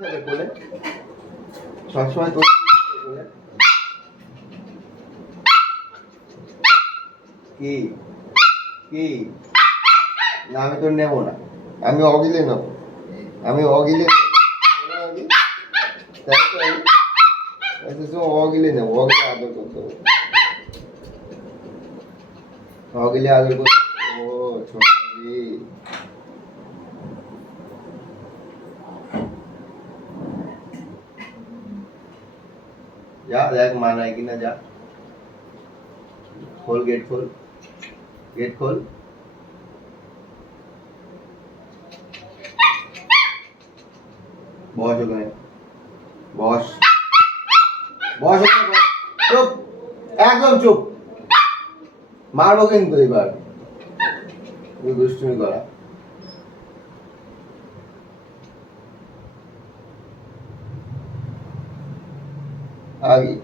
খেলে কোলে সবসময় তোর কোলে কি কি না আমি তোর নেবো না আমি অগিলে নেবো আমি অগিলে অগিলে নেবো অগিলে আদর করতে হবে অগিলে আদর করতে ও ছোটি जा देख माना है कि ना जा खोल गेट खोल बॉस हो गए बॉस बॉस हो गए चुप एकदम चुप मारो কিন্তু এবার তুই দুষ্টুমি করা आगे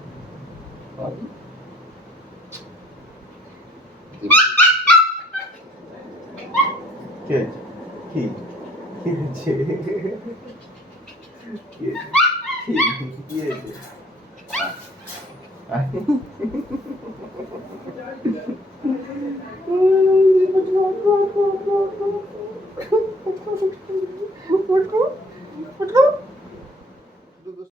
কি কি কি হচ্ছে কি কি হচ্ছে